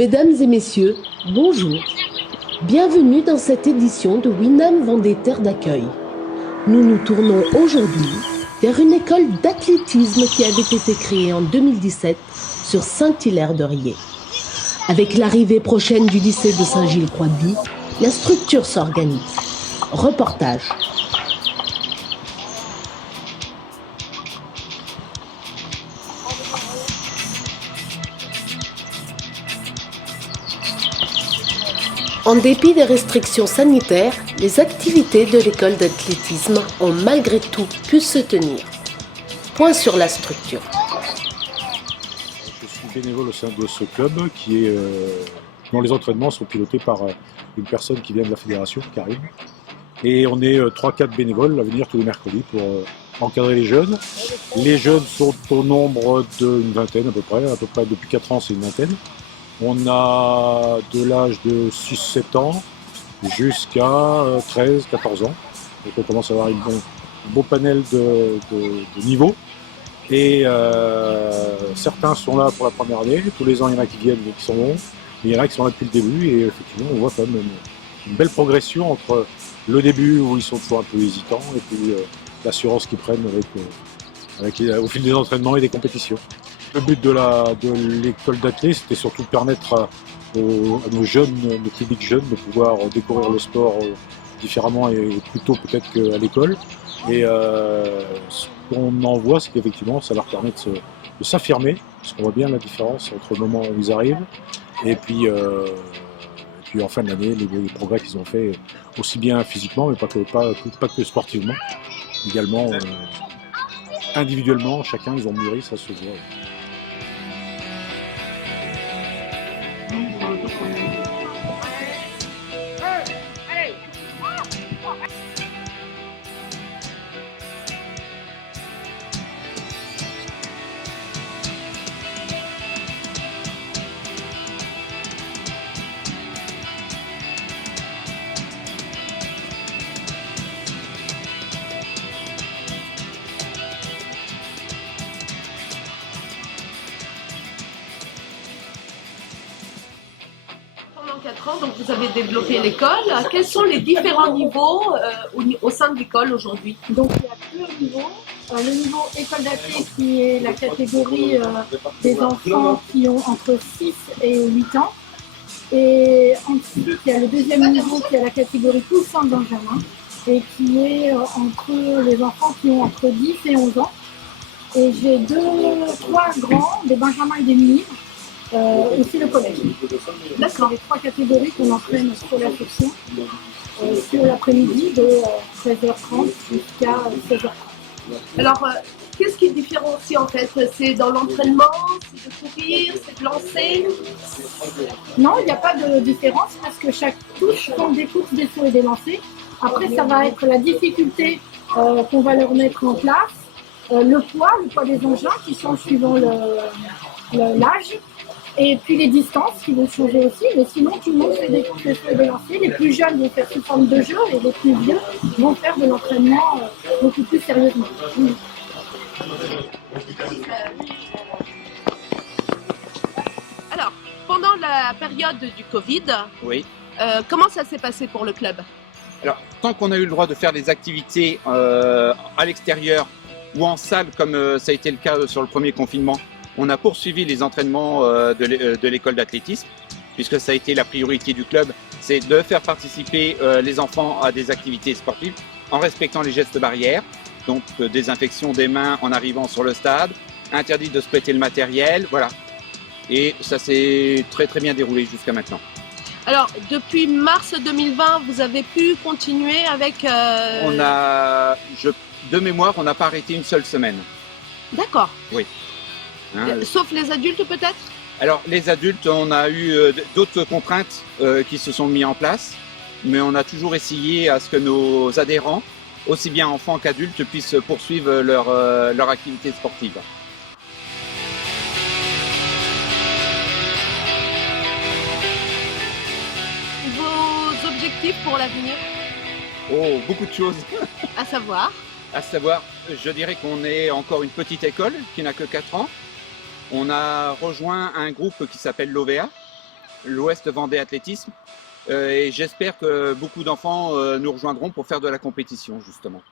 Mesdames et messieurs, bonjour. Bienvenue dans cette édition de Winam Vendée Terre d'accueil. Nous nous tournons aujourd'hui vers une école d'athlétisme qui avait été créée en 2017 sur Saint-Hilaire-de-Riez. Avec l'arrivée prochaine du lycée de Saint-Gilles-Croix-de-Vie, la structure s'organise. Reportage. En dépit des restrictions sanitaires, les activités de l'école d'athlétisme ont malgré tout pu se tenir. Point sur la structure. Je suis bénévole au sein de ce club dont les entraînements sont pilotés par une personne qui vient de la fédération, Karim. Et on est 3-4 bénévoles à venir tous les mercredis pour encadrer les jeunes. Les jeunes sont au nombre d'une vingtaine à peu près depuis 4 ans c'est une vingtaine. On a de l'âge de 6-7 ans jusqu'à 13-14 ans. Donc on commence à avoir un beau panel de niveaux. Et certains sont là pour la première année. Tous les ans, il y en a qui viennent et qui sont bons. Mais il y en a qui sont là depuis le début. Et effectivement, on voit quand même une belle progression entre le début où ils sont toujours un peu hésitants et puis l'assurance qu'ils prennent au fil des entraînements et des compétitions. Le but de l'école d'athlé, c'était surtout de permettre à nos jeunes, nos publics jeunes, de pouvoir découvrir le sport différemment et plus tôt peut-être qu'à l'école. Et ce qu'on en voit, c'est qu'effectivement, ça leur permet de s'affirmer, parce qu'on voit bien la différence entre le moment où ils arrivent et puis en fin d'année, les progrès qu'ils ont fait, aussi bien physiquement, mais pas que sportivement, également individuellement, chacun, ils ont mûri, ça se voit. Pendant 4 ans, donc vous avez développé l'école. Quels sont les différents niveaux au sein de l'école aujourd'hui? Donc il y a deux niveaux. Le niveau école d'athlé qui est la catégorie des enfants qui ont entre 6 et 8 ans. Et ensuite il y a le deuxième niveau qui est la catégorie poussant Benjamin et qui est entre les enfants qui ont entre 10 et 11 ans. Et j'ai trois grands, des Benjamins et des minimes. Aussi le collège. D'accord. Les 3 catégories qu'on entraîne sur la section sur l'après-midi de 13h30 jusqu'à 16h30. Alors, qu'est-ce qui différencie en fait? C'est dans l'entraînement, c'est de courir, c'est de lancer? Non, il n'y a pas de différence parce que chaque touche compte des courses, des sauts et des lancers. Après, ça va être la difficulté qu'on va leur mettre en place, le poids des engins qui change suivant l'âge. Et puis les distances qui vont changer aussi, mais sinon tout le monde fait des courses et des lancers. Les plus jeunes vont faire sous forme de jeu et les plus vieux vont faire de l'entraînement beaucoup plus sérieusement. Alors, pendant la période du Covid, oui. Comment ça s'est passé pour le club? Alors, tant qu'on a eu le droit de faire des activités à l'extérieur ou en salle, comme ça a été le cas sur le premier confinement, on a poursuivi les entraînements de l'école d'athlétisme, puisque ça a été la priorité du club, c'est de faire participer les enfants à des activités sportives en respectant les gestes barrières, donc désinfection des mains en arrivant sur le stade, interdit de se prêter le matériel, voilà. Et ça s'est très très bien déroulé jusqu'à maintenant. Alors, depuis mars 2020, vous avez pu continuer avec... De mémoire, on n'a pas arrêté une seule semaine. D'accord. Oui. Sauf les adultes peut-être? Alors les adultes, on a eu d'autres contraintes qui se sont mises en place, mais on a toujours essayé à ce que nos adhérents, aussi bien enfants qu'adultes, puissent poursuivre leur activité sportive. Vos objectifs pour l'avenir? Oh, beaucoup de choses. À savoir? À savoir, je dirais qu'on est encore une petite école qui n'a que 4 ans. On a rejoint un groupe qui s'appelle l'OVA, l'Ouest Vendée Athlétisme. Et j'espère que beaucoup d'enfants nous rejoindront pour faire de la compétition, justement.